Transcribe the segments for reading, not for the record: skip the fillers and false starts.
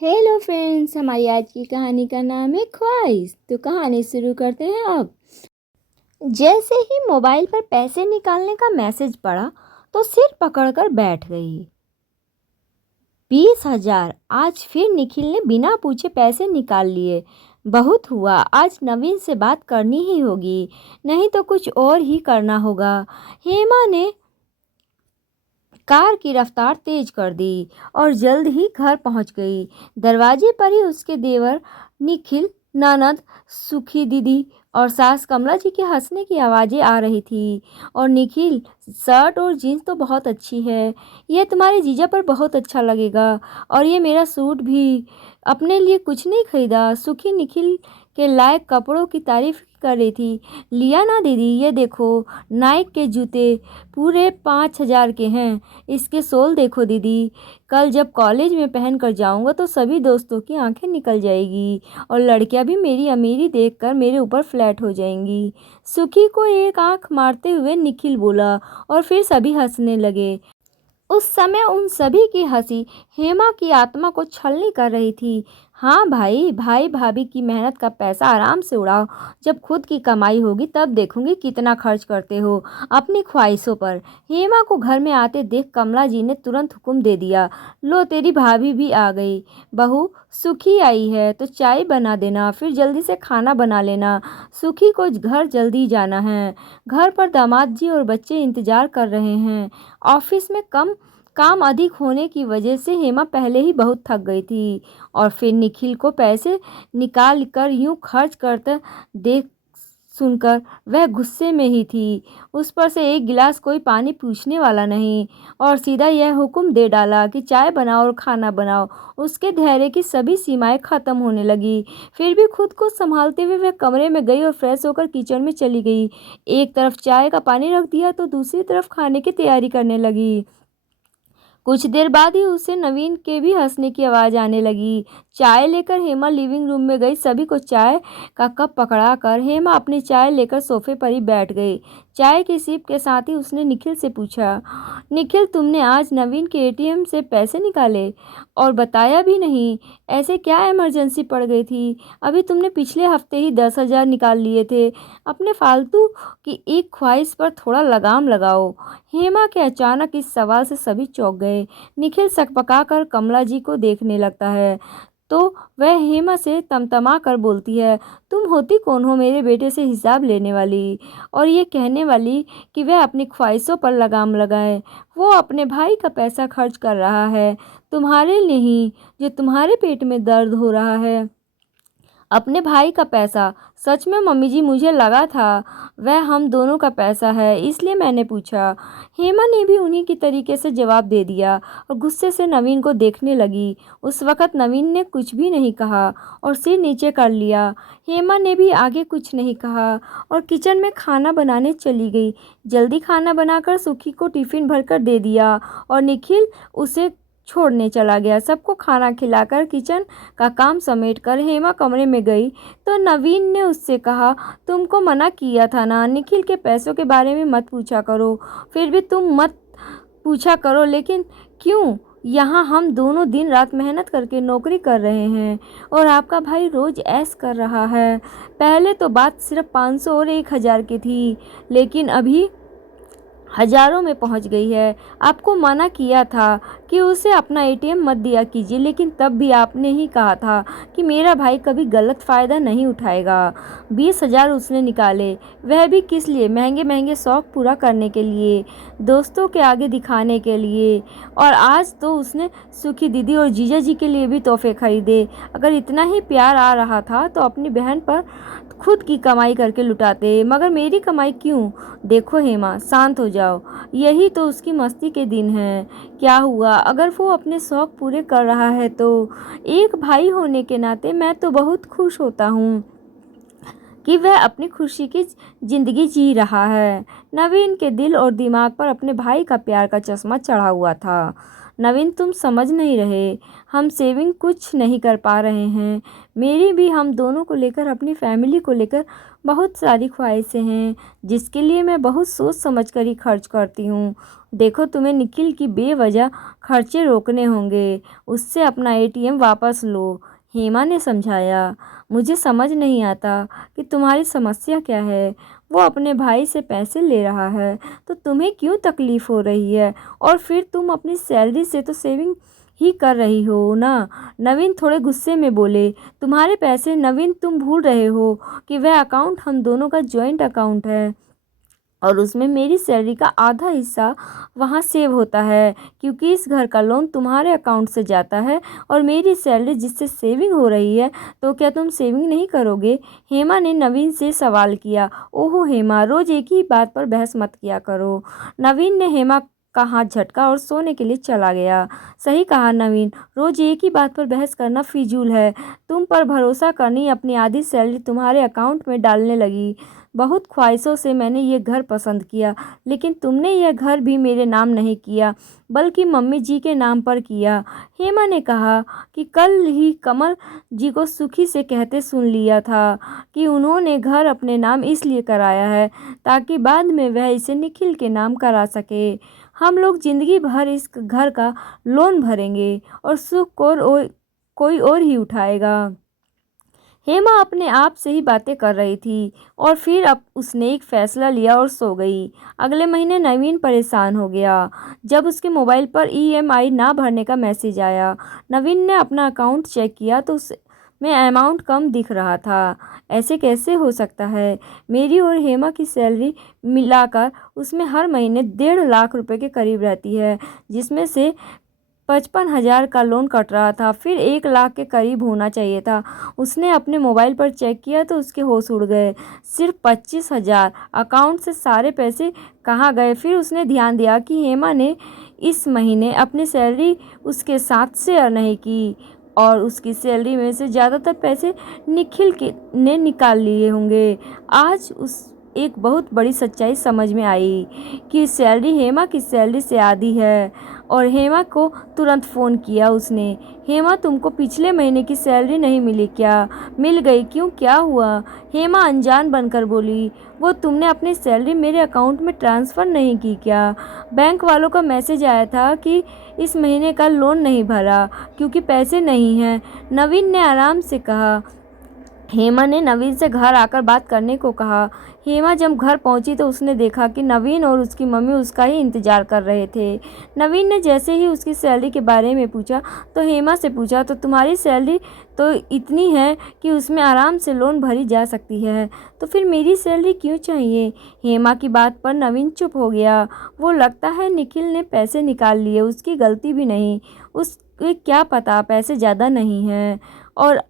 Hello friends, हमारी आज की कहानी का नाम है ख्वाहिश। तो कहानी शुरू करते हैं अब। जैसे ही मोबाइल पर पैसे निकालने का मैसेज पड़ा तो सिर पकड़कर बैठ गई। 20,000! आज फिर निखिल ने बिना पूछे पैसे निकाल लिए। बहुत हुआ, आज नवीन से बात करनी ही होगी, नहीं तो कुछ और ही करना होगा। हेमा ने कार की रफ्तार तेज कर दी और जल्द ही घर पहुंच गई। दरवाजे पर ही उसके देवर निखिल, ननद सुखी दीदी और सास कमला जी के हंसने की आवाज़ें आ रही थी। और निखिल, शर्ट और जीन्स तो बहुत अच्छी है, यह तुम्हारे जीजा पर बहुत अच्छा लगेगा। और ये मेरा सूट भी। अपने लिए कुछ नहीं खरीदा? सुखी निखिल के लायक कपड़ों की तारीफ कर रही थी। लिया ना दीदी, ये देखो, नाइक के जूते पूरे 5,000 के हैं। इसके सोल देखो दीदी, कल जब कॉलेज में पहन कर जाऊंगा तो सभी दोस्तों की आंखें निकल जाएगी और लड़कियां भी मेरी अमीरी देखकर मेरे ऊपर फ्लैट हो जाएंगी। सुखी को एक आंख मारते हुए निखिल बोला और फिर सभी हंसने लगे। उस समय उन सभी की हंसी हेमा की आत्मा को छलनी कर रही थी। हाँ भाई, भाई भाभी की मेहनत का पैसा आराम से उड़ाओ। जब खुद की कमाई होगी तब देखूंगी कितना खर्च करते हो अपनी ख्वाहिशों पर। हेमा को घर में आते देख कमला जी ने तुरंत हुक्म दे दिया, लो तेरी भाभी भी आ गई। बहू, सुखी आई है तो चाय बना देना, फिर जल्दी से खाना बना लेना। सुखी को घर जल्दी जाना है। घर पर दामाद जी और बच्चे इंतजार कर रहे हैं। ऑफिस में काम अधिक होने की वजह से हेमा पहले ही बहुत थक गई थी और फिर निखिल को पैसे निकाल कर यूं खर्च करते देख सुनकर वह गुस्से में ही थी। उस पर से एक गिलास कोई पानी पूछने वाला नहीं और सीधा यह हुक्म दे डाला कि चाय बनाओ और खाना बनाओ। उसके धैर्य की सभी सीमाएं खत्म होने लगी। फिर भी खुद को संभालते हुए वह कमरे में गई और फ्रेश होकर किचन में चली गई। एक तरफ चाय का पानी रख दिया तो दूसरी तरफ खाने की तैयारी करने लगी। कुछ देर बाद ही उसे नवीन के भी हंसने की आवाज़ आने लगी। चाय लेकर हेमा लिविंग रूम में गई। सभी को चाय का कप पकड़ाकर हेमा अपनी चाय लेकर सोफे पर ही बैठ गई। चाय की सिप के साथ ही उसने निखिल से पूछा, निखिल, तुमने आज नवीन के एटीएम से पैसे निकाले और बताया भी नहीं? ऐसे क्या इमरजेंसी पड़ गई थी? अभी तुमने पिछले हफ्ते ही 10,000 निकाल लिए थे। अपने फालतू की एक ख्वाहिश पर थोड़ा लगाम लगाओ। हेमा के अचानक इस सवाल से सभी चौंक गए। निखिल सकपकाकर कमला जी को देखने लगता है तो वह हेमा से तमतमा कर बोलती है, तुम होती कौन हो मेरे बेटे से हिसाब लेने वाली और ये कहने वाली कि वह अपनी ख्वाहिशों पर लगाम लगाए? वो अपने भाई का पैसा खर्च कर रहा है, तुम्हारे लिए ही, जो तुम्हारे पेट में दर्द हो रहा है। अपने भाई का पैसा? सच में मम्मी जी, मुझे लगा था वह हम दोनों का पैसा है, इसलिए मैंने पूछा। हेमा ने भी उन्हीं की तरीके से जवाब दे दिया और गुस्से से नवीन को देखने लगी। उस वक्त नवीन ने कुछ भी नहीं कहा और सिर नीचे कर लिया। हेमा ने भी आगे कुछ नहीं कहा और किचन में खाना बनाने चली गई। जल्दी खाना बनाकर सुखी को टिफिन भरकर दे दिया और निखिल उसे छोड़ने चला गया। सबको खाना खिलाकर किचन का काम समेटकर हेमा कमरे में गई तो नवीन ने उससे कहा, तुमको मना किया था ना, निखिल के पैसों के बारे में मत पूछा करो। फिर भी तुम मत पूछा करो, लेकिन क्यों? यहाँ हम दोनों दिन रात मेहनत करके नौकरी कर रहे हैं और आपका भाई रोज ऐश कर रहा है। पहले तो बात सिर्फ 500 और 1,000 की थी, लेकिन अभी हजारों में पहुंच गई है। आपको मना किया था कि उसे अपना एटीएम मत दिया कीजिए, लेकिन तब भी आपने ही कहा था कि मेरा भाई कभी गलत फ़ायदा नहीं उठाएगा। 20,000 उसने निकाले, वह भी किस लिए? महंगे महंगे शौक़ पूरा करने के लिए, दोस्तों के आगे दिखाने के लिए। और आज तो उसने सुखी दीदी और जीजा जी के लिए भी तोहफे खरीदे। अगर इतना ही प्यार आ रहा था तो अपनी बहन पर खुद की कमाई करके लुटाते, मगर मेरी कमाई क्यों? देखो हेमा, शांत हो जाओ, यही तो उसकी मस्ती के दिन हैं। क्या हुआ अगर वो अपने शौक पूरे कर रहा है तो? एक भाई होने के नाते मैं तो बहुत खुश होता हूँ कि वह अपनी खुशी की जिंदगी जी रहा है। नवीन के दिल और दिमाग पर अपने भाई का प्यार का चश्मा चढ़ा हुआ था। नवीन तुम समझ नहीं रहे, हम सेविंग कुछ नहीं कर पा रहे हैं। मेरी भी हम दोनों को लेकर, अपनी फैमिली को लेकर बहुत सारी ख्वाहिशें हैं, जिसके लिए मैं बहुत सोच समझ कर ही खर्च करती हूँ। देखो, तुम्हें निखिल की बेवजह खर्चे रोकने होंगे, उससे अपना एटीएम वापस लो, हेमा ने समझाया। मुझे समझ नहीं आता कि तुम्हारी समस्या क्या है। वो अपने भाई से पैसे ले रहा है तो तुम्हें क्यों तकलीफ़ हो रही है, और फिर तुम अपनी सैलरी से तो सेविंग ही कर रही हो ना। नवीन थोड़े गुस्से में बोले, तुम्हारे पैसे नवीन, तुम भूल रहे हो कि वह अकाउंट हम दोनों का जॉइंट अकाउंट है और उसमें मेरी सैलरी का आधा हिस्सा वहाँ सेव होता है, क्योंकि इस घर का लोन तुम्हारे अकाउंट से जाता है और मेरी सैलरी जिससे सेविंग हो रही है, तो क्या तुम सेविंग नहीं करोगे? हेमा ने नवीन से सवाल किया। ओहो हेमा, रोज एक ही बात पर बहस मत किया करो। नवीन ने हेमा का हाथ झटका और सोने के लिए चला गया। सही कहा नवीन, रोज एक ही बात पर बहस करना फिजूल है। तुम पर भरोसा करनी अपनी आधी सैलरी तुम्हारे अकाउंट में डालने लगी। बहुत ख्वाहिशों से मैंने ये घर पसंद किया, लेकिन तुमने यह घर भी मेरे नाम नहीं किया, बल्कि मम्मी जी के नाम पर किया। हेमा ने कहा कि कल ही कमल जी को सुखी से कहते सुन लिया था कि उन्होंने घर अपने नाम इसलिए कराया है ताकि बाद में वह इसे निखिल के नाम करा सके। हम लोग जिंदगी भर इस घर का लोन भरेंगे और सुख को कोई और ही उठाएगा। हेमा अपने आप से ही बातें कर रही थी और फिर अब उसने एक फैसला लिया और सो गई। अगले महीने नवीन परेशान हो गया जब उसके मोबाइल पर ईएमआई ना भरने का मैसेज आया। नवीन ने अपना अकाउंट चेक किया तो उसमें अमाउंट कम दिख रहा था। ऐसे कैसे हो सकता है? मेरी और हेमा की सैलरी मिलाकर उसमें हर महीने 1.5 लाख रुपए के करीब रहती है, जिसमें से 55,000 का लोन कट रहा था, फिर 1 लाख के करीब होना चाहिए था। उसने अपने मोबाइल पर चेक किया तो उसके होश उड़ गए। सिर्फ 25,000। अकाउंट से सारे पैसे कहाँ गए? फिर उसने ध्यान दिया कि हेमा ने इस महीने अपनी सैलरी उसके साथ शेयर नहीं की और उसकी सैलरी में से ज़्यादातर पैसे निखिल के ने निकाल लिए होंगे। आज उस एक बहुत बड़ी सच्चाई समझ में आई कि सैलरी हेमा की सैलरी से आधी है। और हेमा को तुरंत फ़ोन किया उसने। हेमा, तुमको पिछले महीने की सैलरी नहीं मिली क्या? मिल गई, क्यों, क्या हुआ? हेमा अनजान बनकर बोली, वो तुमने अपनी सैलरी मेरे अकाउंट में ट्रांसफ़र नहीं की क्या? बैंक वालों का मैसेज आया था कि इस महीने का लोन नहीं भरा क्योंकि पैसे नहीं हैं, नवीन ने आराम से कहा। हेमा ने नवीन से घर आकर बात करने को कहा। हेमा जब घर पहुंची तो उसने देखा कि नवीन और उसकी मम्मी उसका ही इंतज़ार कर रहे थे। नवीन ने जैसे ही उसकी सैलरी के बारे में पूछा तो हेमा से पूछा, तो तुम्हारी सैलरी तो इतनी है कि उसमें आराम से लोन भरी जा सकती है, तो फिर मेरी सैलरी क्यों चाहिए? हेमा की बात पर नवीन चुप हो गया। वो लगता है निखिल ने पैसे निकाल लिए, उसकी गलती भी नहीं, उसके क्या पता पैसे ज़्यादा नहीं हैं, और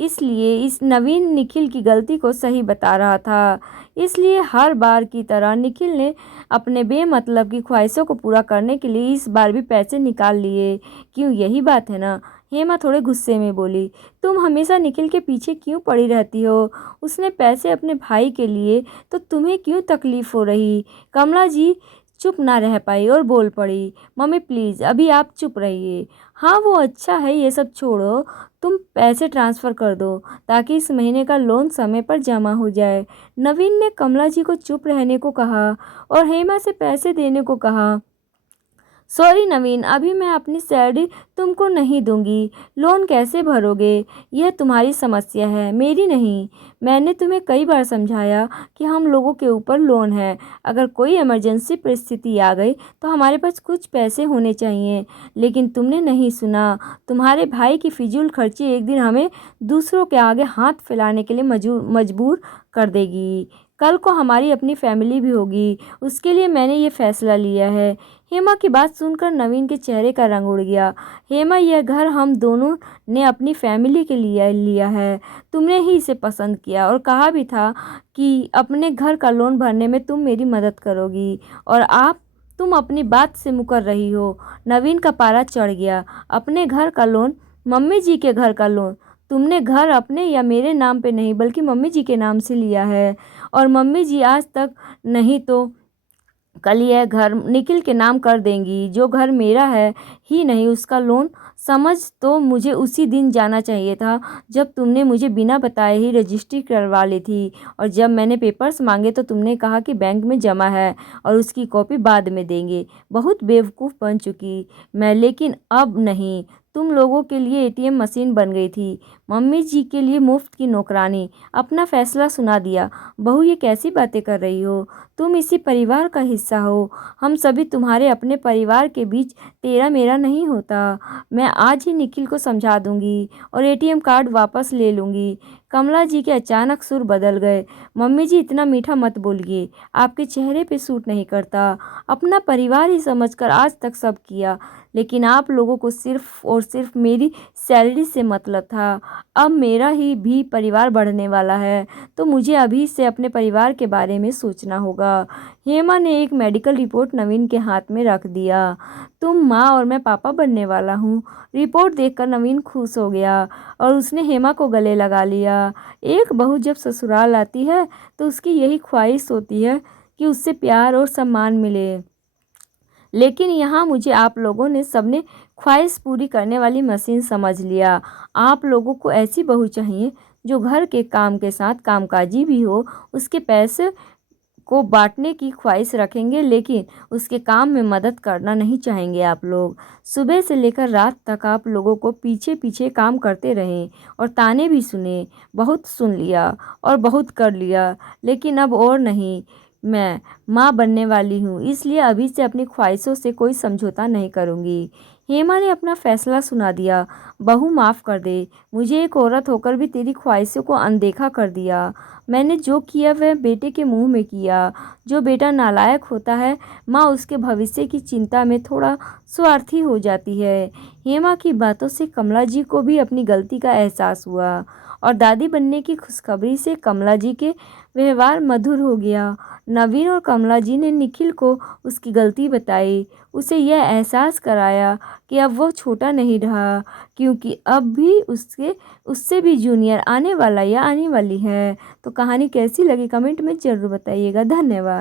इसलिए इस नवीन निखिल की गलती को सही बता रहा था। इसलिए हर बार की तरह निखिल ने अपने बेमतलब की ख्वाहिशों को पूरा करने के लिए इस बार भी पैसे निकाल लिए। क्यों, यही बात है ना? हेमा थोड़े गुस्से में बोली। तुम हमेशा निखिल के पीछे क्यों पड़ी रहती हो? उसने पैसे अपने भाई के लिए तो तुम्हें क्यों तकलीफ हो रही? कमला जी चुप ना रह पाई और बोल पड़ी, मम्मी प्लीज़ अभी आप चुप रहिए। हाँ वो अच्छा है, ये सब छोड़ो, तुम पैसे ट्रांसफ़र कर दो ताकि इस महीने का लोन समय पर जमा हो जाए। नवीन ने कमला जी को चुप रहने को कहा और हेमा से पैसे देने को कहा। सॉरी नवीन, अभी मैं अपनी सैलरी तुमको नहीं दूंगी। लोन कैसे भरोगे? यह तुम्हारी समस्या है, मेरी नहीं। मैंने तुम्हें कई बार समझाया कि हम लोगों के ऊपर लोन है, अगर कोई इमरजेंसी परिस्थिति आ गई तो हमारे पास कुछ पैसे होने चाहिए, लेकिन तुमने नहीं सुना। तुम्हारे भाई की फिजूल खर्ची एक दिन हमें दूसरों के आगे हाथ फैलाने के लिए मजबूर कर देगी। कल को हमारी अपनी फैमिली भी होगी, उसके लिए मैंने ये फैसला लिया है। हेमा की बात सुनकर नवीन के चेहरे का रंग उड़ गया। हेमा, यह घर हम दोनों ने अपनी फैमिली के लिए लिया है, तुमने ही इसे पसंद किया और कहा भी था कि अपने घर का लोन भरने में तुम मेरी मदद करोगी, और तुम अपनी बात से मुकर रही हो। नवीन का पारा चढ़ गया। अपने घर का लोन? मम्मी जी के घर का लोन? तुमने घर अपने या मेरे नाम पे नहीं बल्कि मम्मी जी के नाम से लिया है, और मम्मी जी आज तक नहीं तो कल यह घर निखिल के नाम कर देंगी। जो घर मेरा है ही नहीं उसका लोन समझ तो मुझे उसी दिन जाना चाहिए था जब तुमने मुझे बिना बताए ही रजिस्ट्री करवा ली थी। और जब मैंने पेपर्स मांगे तो तुमने कहा कि बैंक में जमा है और उसकी कॉपी बाद में देंगे। बहुत बेवकूफ़ बन चुकी मैं, लेकिन अब नहीं। तुम लोगों के लिए एटीएम मशीन बन गई थी, मम्मी जी के लिए मुफ्त की नौकरानी। अपना फैसला सुना दिया। बहू ये कैसी बातें कर रही हो? तुम इसी परिवार का हिस्सा हो। हम सभी तुम्हारे अपने परिवार के बीच तेरा मेरा नहीं होता। मैं आज ही निखिल को समझा दूंगी और एटीएम कार्ड वापस ले लूंगी। कमला जी के अचानक सुर बदल गए। मम्मी जी इतना मीठा मत बोलिए, आपके चेहरे पे सूट नहीं करता। अपना परिवार ही समझकर आज तक सब किया, लेकिन आप लोगों को सिर्फ और सिर्फ मेरी सैलरी से मतलब था। अब मेरा ही भी परिवार बढ़ने वाला है तो मुझे अभी से अपने परिवार के बारे में सोचना होगा। हेमा ने एक मेडिकल रिपोर्ट नवीन के हाथ में रख दिया। तुम माँ और मैं पापा बनने वाला हूँ। रिपोर्ट देखकर नवीन खुश हो गया और उसने हेमा को गले लगा लिया। एक बहू जब ससुराल आती है तो उसकी यही ख्वाहिश होती है कि उससे प्यार और सम्मान मिले, लेकिन यहाँ मुझे आप लोगों ने सबने ख्वाहिश पूरी करने वाली मशीन समझ लिया। आप लोगों को ऐसी बहू चाहिए जो घर के काम के साथ कामकाजी भी हो। उसके पैसे को बांटने की ख्वाहिश रखेंगे, लेकिन उसके काम में मदद करना नहीं चाहेंगे। आप लोग सुबह से लेकर रात तक आप लोगों को पीछे पीछे काम करते रहे और ताने भी सुने। बहुत सुन लिया और बहुत कर लिया, लेकिन अब और नहीं। मैं माँ बनने वाली हूँ, इसलिए अभी से अपनी ख्वाहिशों से कोई समझौता नहीं करूँगी। हेमा ने अपना फैसला सुना दिया। बहू माफ़ कर दे, मुझे एक औरत होकर भी तेरी ख्वाहिशों को अनदेखा कर दिया। मैंने जो किया वह बेटे के मुंह में किया। जो बेटा नालायक होता है, माँ उसके भविष्य की चिंता में थोड़ा स्वार्थी हो जाती है। हेमा की बातों से कमला जी को भी अपनी गलती का एहसास हुआ और दादी बनने की खुशखबरी से कमला जी के व्यवहार मधुर हो गया। नवीन और कमला जी ने निखिल को उसकी गलती बताई, उसे यह एहसास कराया कि अब वो छोटा नहीं रहा, क्योंकि अब भी उससे भी जूनियर आने वाला या आने वाली है। तो कहानी कैसी लगी कमेंट में ज़रूर बताइएगा। धन्यवाद।